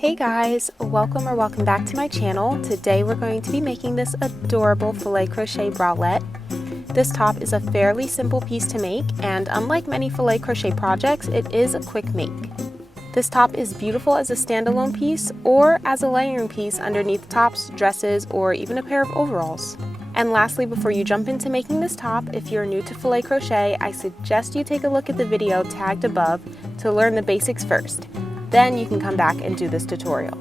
Hey guys, welcome back to my channel. Today we're going to be making this adorable filet crochet bralette. This top is a fairly simple piece to make, and unlike many filet crochet projects, it is a quick make. This top is beautiful as a standalone piece or as a layering piece underneath tops, dresses, or even a pair of overalls. And lastly, before you jump into making this top, if you're new to filet crochet, I suggest you take a look at the video tagged above to learn the basics first. Then you can come back and do this tutorial.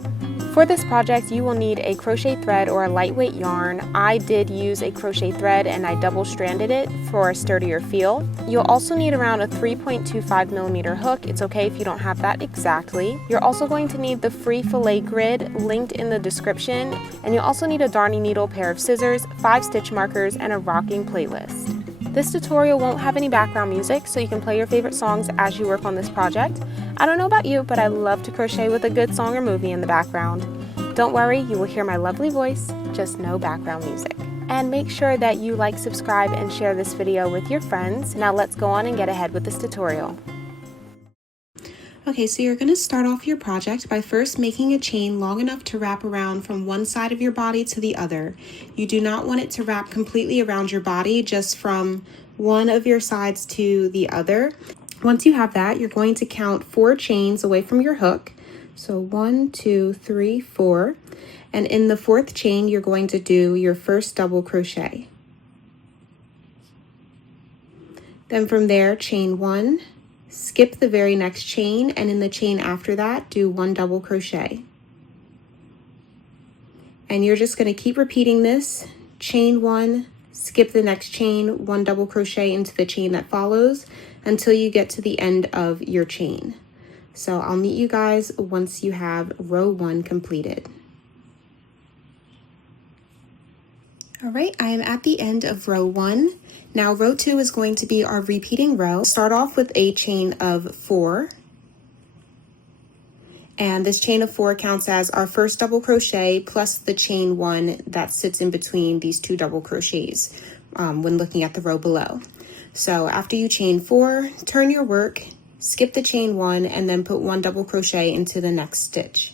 For this project, you will need a crochet thread or a lightweight yarn. I did use a crochet thread and I double stranded it for a sturdier feel. You'll also need around a 3.25mm hook. It's okay if you don't have that exactly. You're also going to need the free filet grid linked in the description, and you'll also need a darning needle, pair of scissors, 5 stitch markers, and a rocking playlist. This tutorial won't have any background music, so you can play your favorite songs as you work on this project. I don't know about you, but I love to crochet with a good song or movie in the background. Don't worry, you will hear my lovely voice, just no background music. And make sure that you like, subscribe, and share this video with your friends. Now let's go on and get ahead with this tutorial. Okay, so you're going to start off your project by first making a chain long enough to wrap around from one side of your body to the other. You do not want it to wrap completely around your body, just from one of your sides to the other. Once you have that, you're going to count 4 chains away from your hook. So 1, 2, 3, 4. And in the 4th chain, you're going to do your first double crochet. Then from there, chain 1. Skip the very next chain, and in the chain after that, do 1 double crochet. And you're just going to keep repeating this. Chain 1, skip the next chain, 1 double crochet into the chain that follows until you get to the end of your chain. So I'll meet you guys once you have row 1 completed. All right, I am at the end of row 1. Now row 2 is going to be our repeating row. Start off with a chain of 4. And this chain of 4 counts as our first double crochet plus the chain 1 that sits in between these 2 double crochets when looking at the row below. So after you chain 4, turn your work, skip the chain 1, and then put 1 double crochet into the next stitch.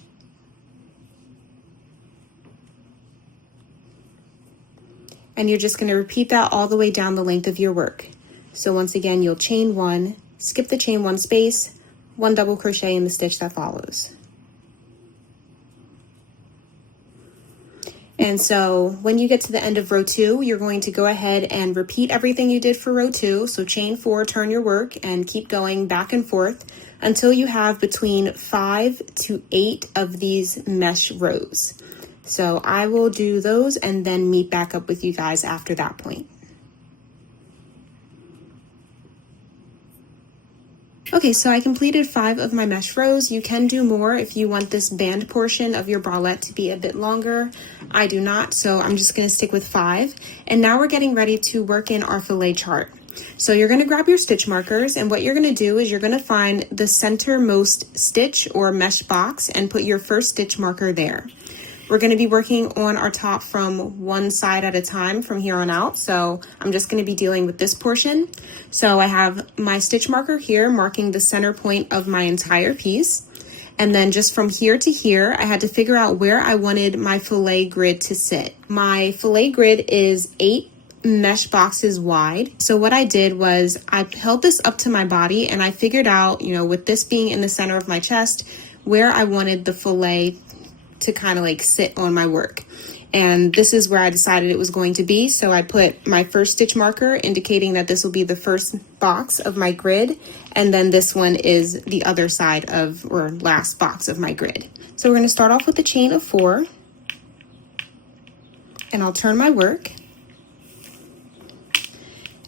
And you're just going to repeat that all the way down the length of your work. So once again, you'll chain 1, skip the chain 1 space, 1 double crochet in the stitch that follows. And so when you get to the end of row 2, you're going to go ahead and repeat everything you did for row 2. So chain 4, turn your work, and keep going back and forth until you have between 5 to 8 of these mesh rows. So I will do those and then meet back up with you guys after that point. Okay, so I completed 5 of my mesh rows. You can do more if you want this band portion of your bralette to be a bit longer. I do not, so I'm just going to stick with 5. And now we're getting ready to work in our fillet chart. So you're going to grab your stitch markers, and what you're going to do is you're going to find the centermost stitch or mesh box and put your first stitch marker there. We're going to be working on our top from one side at a time from here on out, so I'm just going to be dealing with this portion. So I have my stitch marker here marking the center point of my entire piece, and then just from here to here I had to figure out where I wanted my fillet grid to sit. My fillet grid is 8 mesh boxes wide. So what I did was I held this up to my body and I figured out, with this being in the center of my chest, where I wanted the fillet to kind of like sit on my work. And this is where I decided it was going to be. So I put my first stitch marker indicating that this will be the first box of my grid. And then this one is the other side of, or last box of my grid. So we're going to start off with a chain of 4. And I'll turn my work.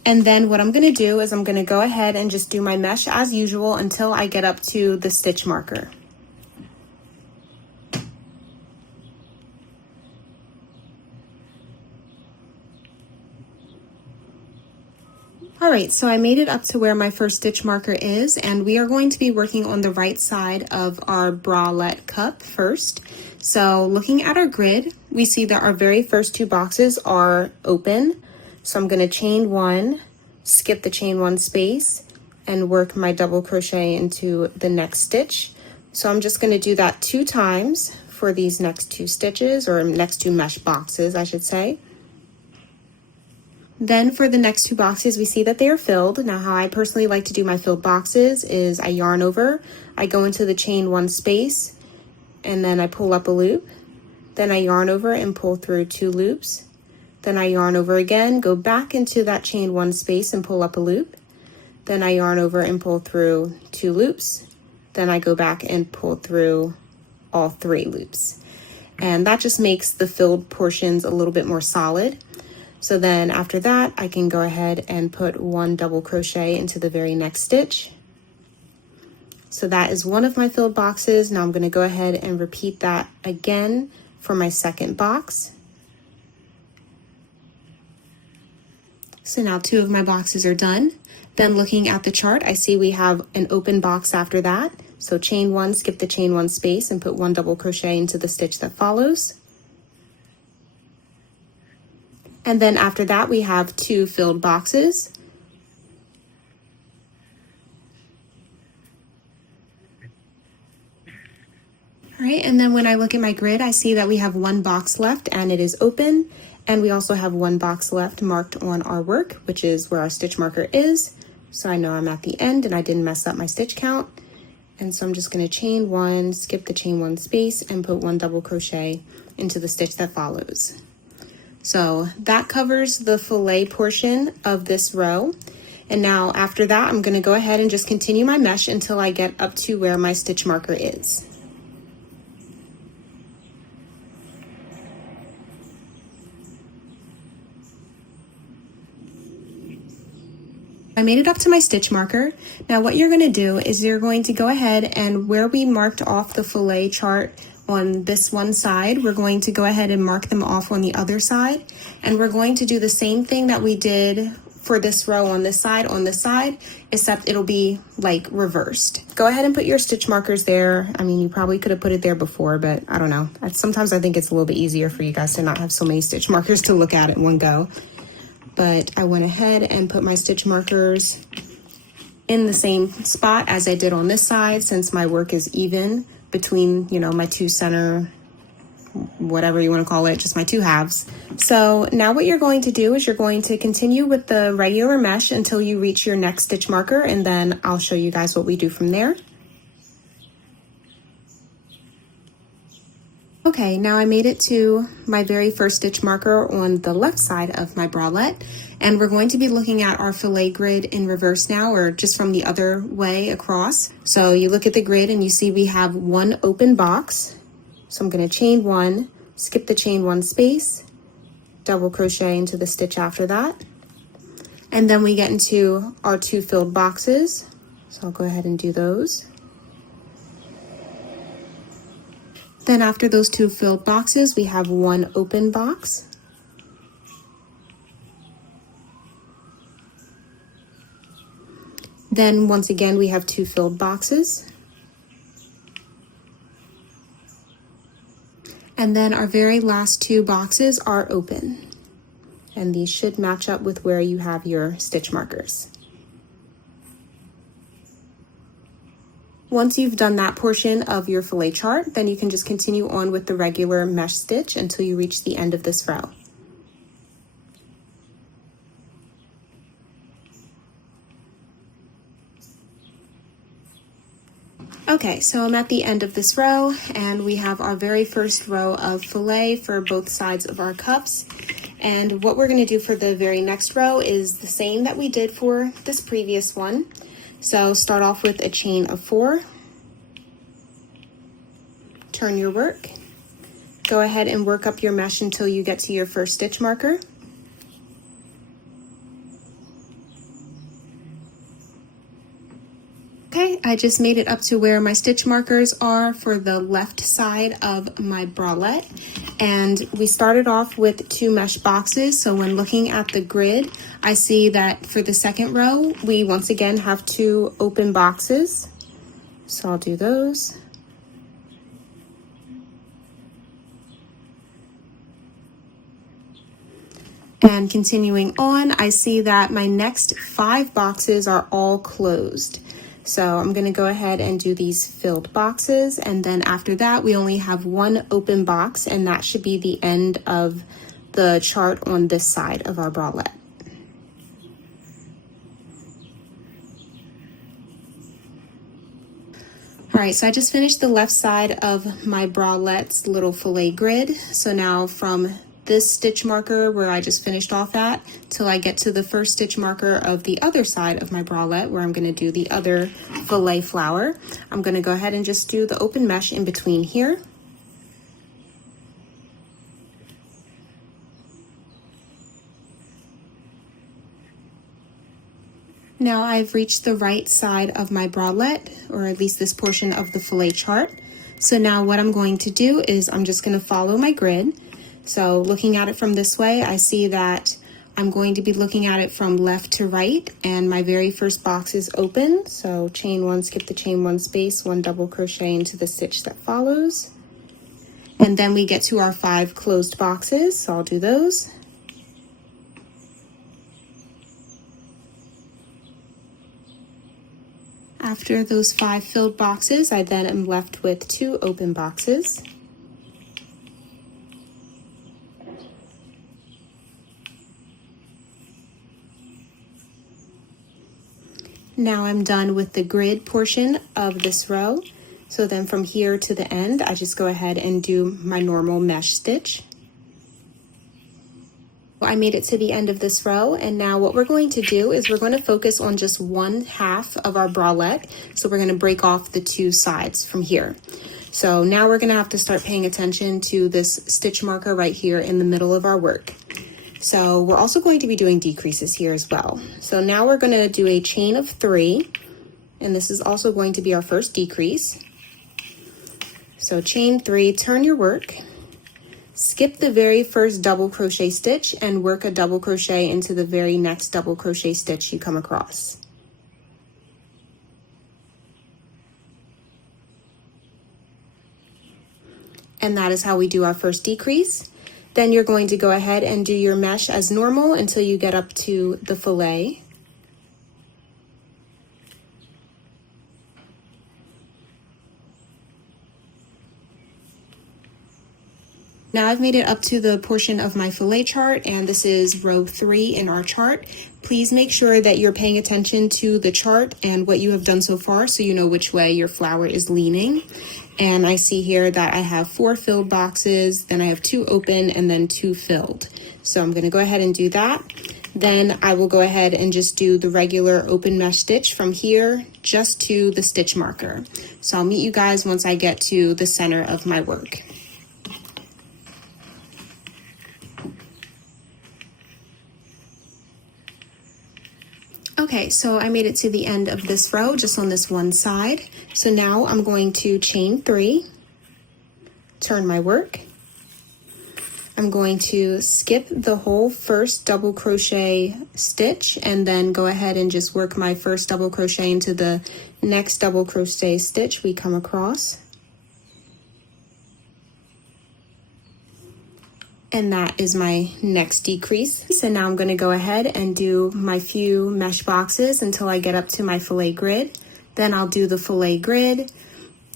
And then what I'm going to do is I'm going to go ahead and just do my mesh as usual until I get up to the stitch marker. All right, so I made it up to where my first stitch marker is, and we are going to be working on the right side of our bralette cup first. So looking at our grid, we see that our very first 2 boxes are open. So I'm going to chain 1, skip the chain 1 space, and work my double crochet into the next stitch. So I'm just going to do that 2 times for these next 2 stitches, or next 2 mesh boxes, I should say. Then for the next 2 boxes, we see that they are filled. Now, how I personally like to do my filled boxes is I yarn over, I go into the chain 1 space, and then I pull up a loop. Then I yarn over and pull through 2 loops. Then I yarn over again, go back into that chain 1 space and pull up a loop. Then I yarn over and pull through 2 loops. Then I go back and pull through all 3 loops. And that just makes the filled portions a little bit more solid. So then after that, I can go ahead and put 1 double crochet into the very next stitch. So that is one of my filled boxes. Now I'm going to go ahead and repeat that again for my second box. So now 2 of my boxes are done. Then looking at the chart, I see we have an open box after that. So chain 1, skip the chain 1 space and put 1 double crochet into the stitch that follows. And then after that, we have 2 filled boxes. All right, and then when I look at my grid, I see that we have 1 box left and it is open. And we also have 1 box left marked on our work, which is where our stitch marker is. So I know I'm at the end and I didn't mess up my stitch count. And so I'm just going to chain 1, skip the chain 1 space and put 1 double crochet into the stitch that follows. So that covers the fillet portion of this row. And now after that, I'm going to go ahead and just continue my mesh until I get up to where my stitch marker is. I made it up to my stitch marker. Now what you're going to do is you're going to go ahead and where we marked off the fillet chart on this one side, we're going to go ahead and mark them off on the other side. And we're going to do the same thing that we did for this row on this side, except it'll be like reversed. Go ahead and put your stitch markers there. I mean, you probably could have put it there before, but I don't know. Sometimes I think it's a little bit easier for you guys to not have so many stitch markers to look at in one go. But I went ahead and put my stitch markers in the same spot as I did on this side, since my work is even between, you know, my 2 center, whatever you want to call it, just my 2 halves. So now what you're going to do is you're going to continue with the regular mesh until you reach your next stitch marker, and then I'll show you guys what we do from there. Okay, now I made it to my very first stitch marker on the left side of my bralette, and we're going to be looking at our fillet grid in reverse now, or just from the other way across. So you look at the grid and you see we have 1 open box. So I'm going to chain 1, skip the chain 1 space, double crochet into the stitch after that, and then we get into our 2 filled boxes. So I'll go ahead and do those. Then after those 2 filled boxes, we have 1 open box. Then once again, we have 2 filled boxes. And then our very last 2 boxes are open. And these should match up with where you have your stitch markers. Once you've done that portion of your fillet chart, then you can just continue on with the regular mesh stitch until you reach the end of this row. Okay, so I'm at the end of this row, and we have our very first row of fillet for both sides of our cups. And what we're going to do for the very next row is the same that we did for this previous one. So start off with a chain of 4, turn your work, go ahead and work up your mesh until you get to your first stitch marker. Okay, I just made it up to where my stitch markers are for the left side of my bralette, and we started off with 2 mesh boxes. So when looking at the grid, I see that for the second row, we once again have 2 open boxes. So I'll do those. And continuing on, I see that my next 5 boxes are all closed. So I'm gonna go ahead and do these filled boxes, and then after that we only have one open box, and that should be the end of the chart on this side of our bralette. All right, so I just finished the left side of my bralette's little filet grid. So now from this stitch marker where I just finished off at till I get to the first stitch marker of the other side of my bralette where I'm going to do the other filet flower, I'm going to go ahead and just do the open mesh in between here. Now I've reached the right side of my bralette, or at least this portion of the filet chart. So now what I'm going to do is I'm just going to follow my grid. So looking at it from this way, I see that I'm going to be looking at it from left to right, and my very first box is open. So chain one, skip the chain one space, one double crochet into the stitch that follows. And then we get to our 5 closed boxes, so I'll do those. After those 5 filled boxes, I then am left with 2 open boxes. Now I'm done with the grid portion of this row. So then from here to the end, I just go ahead and do my normal mesh stitch. I made it to the end of this row, and now what we're going to do is we're going to focus on just one half of our bralette. So we're going to break off the 2 sides from here. So now we're going to have to start paying attention to this stitch marker right here in the middle of our work. So we're also going to be doing decreases here as well. So now we're going to do a chain of 3, and this is also going to be our first decrease. So chain 3, turn your work. Skip the very first double crochet stitch and work a double crochet into the very next double crochet stitch you come across. And that is how we do our first decrease. Then you're going to go ahead and do your mesh as normal until you get up to the fillet. Now I've made it up to the portion of my fillet chart, and this is row 3 in our chart. Please make sure that you're paying attention to the chart and what you have done so far so you know which way your flower is leaning. And I see here that I have 4 filled boxes, then I have 2 open, and then 2 filled. So I'm going to go ahead and do that. Then I will go ahead and just do the regular open mesh stitch from here just to the stitch marker. So I'll meet you guys once I get to the center of my work. Okay, so I made it to the end of this row just on this one side. So now I'm going to chain 3, turn my work. I'm going to skip the whole first double crochet stitch and then go ahead and just work my first double crochet into the next double crochet stitch we come across. And that is my next decrease. So now I'm going to go ahead and do my few mesh boxes until I get up to my fillet grid. Then I'll do the fillet grid.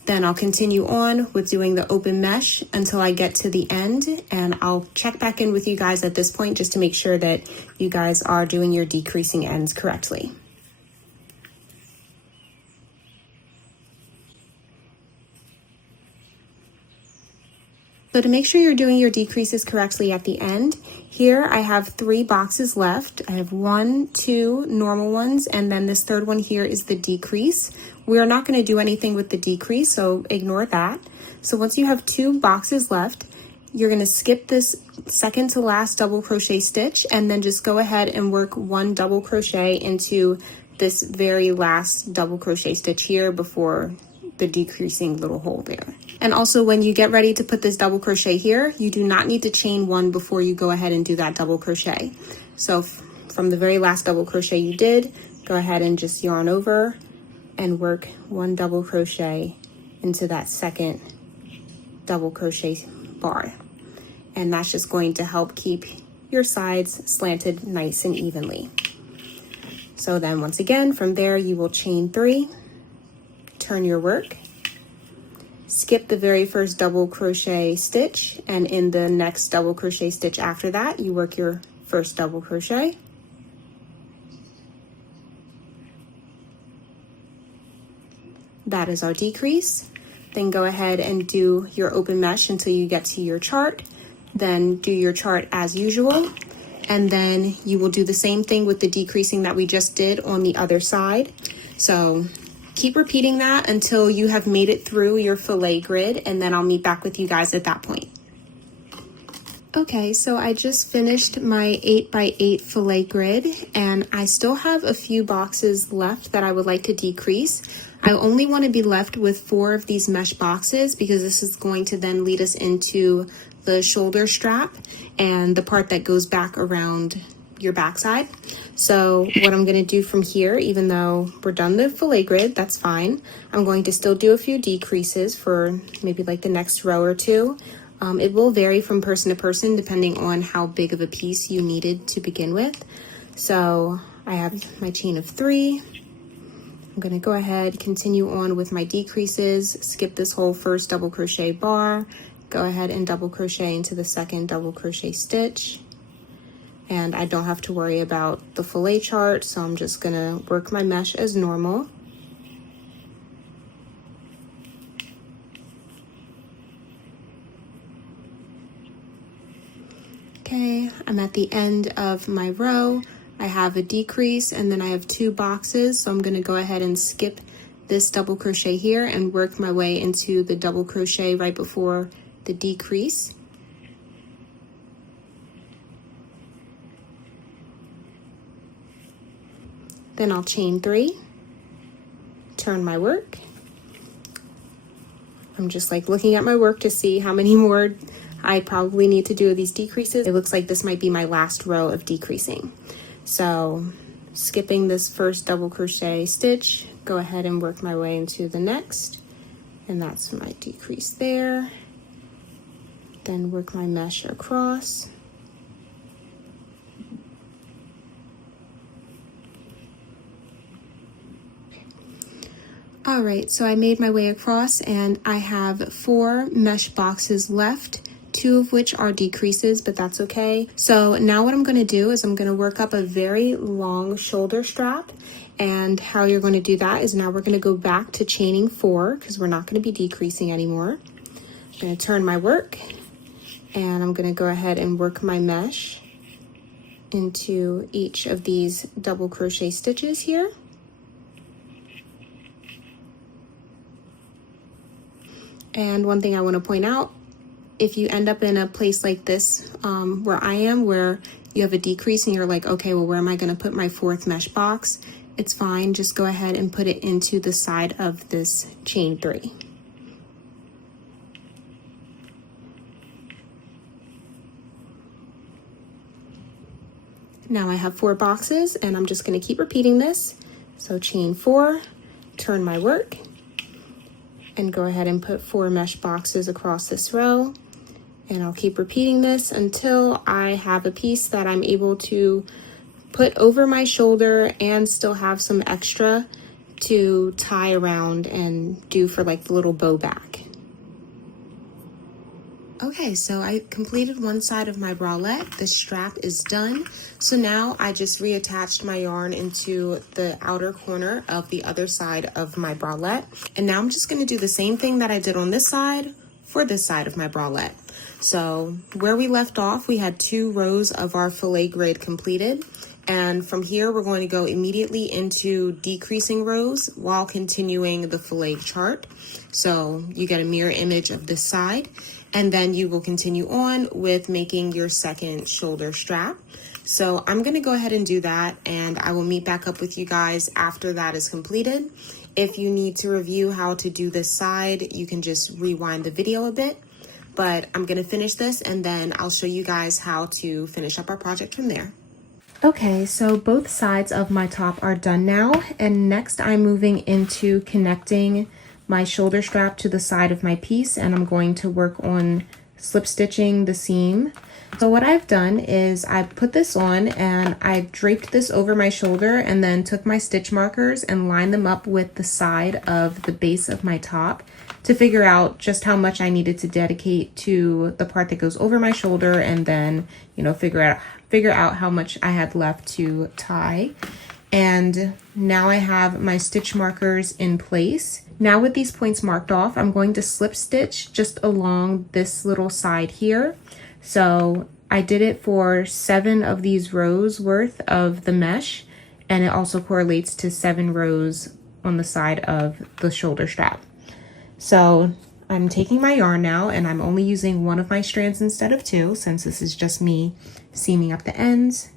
Then I'll continue on with doing the open mesh until I get to the end, and I'll check back in with you guys at this point just to make sure that you guys are doing your decreasing ends correctly. So to make sure you're doing your decreases correctly at the end, here I have 3 boxes left. I have 1, 2 normal ones, and then this third one here is the decrease. We are not going to do anything with the decrease, so ignore that. So once you have 2 boxes left, you're going to skip this second to last double crochet stitch and then just go ahead and work 1 double crochet into this very last double crochet stitch here before the decreasing little hole there. And also when you get ready to put this double crochet here, you do not need to chain 1 before you go ahead and do that double crochet. So from the very last double crochet you did, go ahead and just yarn over and work 1 double crochet into that second double crochet bar. And that's just going to help keep your sides slanted nice and evenly. So then once again, from there you will chain 3, turn your work, skip the very first double crochet stitch, and in the next double crochet stitch after that, you work your first double crochet. That is our decrease. Then go ahead and do your open mesh until you get to your chart. Then do your chart as usual. And then you will do the same thing with the decreasing that we just did on the other side. So keep repeating that until you have made it through your fillet grid, and then I'll meet back with you guys at that point. Okay, so I just finished my 8x8 fillet grid, and I still have a few boxes left that I would like to decrease. I only want to be left with 4 of these mesh boxes because this is going to then lead us into the shoulder strap and the part that goes back around your backside. So what I'm going to do from here, even though we're done the fillet grid, that's fine. I'm going to still do a few decreases for maybe like the next row or two. It will vary from person to person depending on how big of a piece you needed to begin with. So I have my chain of 3. I'm going to go ahead, continue on with my decreases, skip this whole first double crochet bar, go ahead and double crochet into the second double crochet stitch. And I don't have to worry about the fillet chart, so I'm just going to work my mesh as normal. Okay, I'm at the end of my row. I have a decrease and then I have 2 boxes, so I'm going to go ahead and skip this double crochet here and work my way into the double crochet right before the decrease. Then I'll chain 3, turn my work. I'm just like looking at my work to see how many more I probably need to do of these decreases. It looks like this might be my last row of decreasing. So skipping this first double crochet stitch, go ahead and work my way into the next, and that's my decrease there. Then work my mesh across. All right, so I made my way across and I have 4 mesh boxes left, 2 of which are decreases, but that's okay. So now what I'm going to do is I'm going to work up a very long shoulder strap, and how you're going to do that is now we're going to go back to chaining 4 because we're not going to be decreasing anymore. I'm going to turn my work and I'm going to go ahead and work my mesh into each of these double crochet stitches here. And one thing I want to point out, if you end up in a place like this, where I am, where you have a decrease and you're like, okay, well, where am I going to put my 4th mesh box? It's fine. Just go ahead and put it into the side of this chain 3. Now I have 4 boxes and I'm just going to keep repeating this. So chain 4, turn my work, and go ahead and put 4 mesh boxes across this row. And I'll keep repeating this until I have a piece that I'm able to put over my shoulder and still have some extra to tie around and do for like the little bow back. Okay, so I completed one side of my bralette. The strap is done. So now I just reattached my yarn into the outer corner of the other side of my bralette. And now I'm just going to do the same thing that I did on this side for this side of my bralette. So where we left off, we had 2 rows of our fillet grid completed. And from here, we're going to go immediately into decreasing rows while continuing the fillet chart. So you get a mirror image of this side. And then you will continue on with making your second shoulder strap. So I'm going to go ahead and do that, and I will meet back up with you guys after that is completed. If you need to review how to do this side, you can just rewind the video a bit. But I'm going to finish this, and then I'll show you guys how to finish up our project from there. Okay, so both sides of my top are done now, and next I'm moving into connecting my shoulder strap to the side of my piece, and I'm going to work on slip stitching the seam. So what I've done is I put this on and I draped this over my shoulder and then took my stitch markers and lined them up with the side of the base of my top to figure out just how much I needed to dedicate to the part that goes over my shoulder, and then, you know, figure out how much I had left to tie. And now I have my stitch markers in place. Now with these points marked off, I'm going to slip stitch just along this little side here. So I did it for 7 of these rows worth of the mesh, and it also correlates to 7 rows on the side of the shoulder strap. So I'm taking my yarn now, and I'm only using 1 of my strands instead of 2, since this is just me seaming up the ends.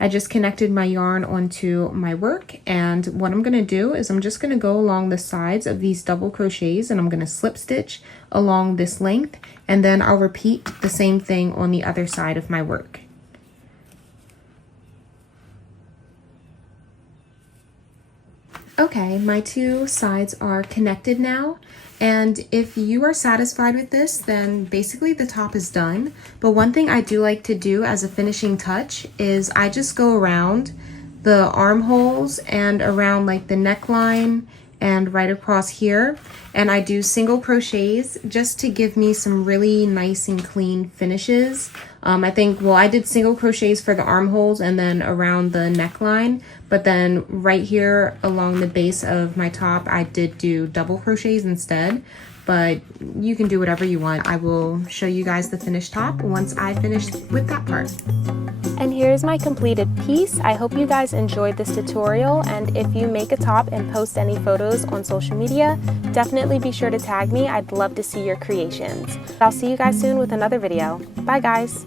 I just connected my yarn onto my work, and what I'm gonna do is I'm just gonna go along the sides of these double crochets, and I'm gonna slip stitch along this length, and then I'll repeat the same thing on the other side of my work. Okay, my 2 sides are connected now, and if you are satisfied with this, then basically the top is done. But one thing I do like to do as a finishing touch is I just go around the armholes and around like the neckline and right across here, and I do single crochets just to give me some really nice and clean finishes. I think, well, I did single crochets for the armholes and then around the neckline, but then right here along the base of my top, I did do double crochets instead. But you can do whatever you want. I will show you guys the finished top once I finish with that part. And here's my completed piece. I hope you guys enjoyed this tutorial, and if you make a top and post any photos on social media, definitely be sure to tag me. I'd love to see your creations. I'll see you guys soon with another video. Bye guys!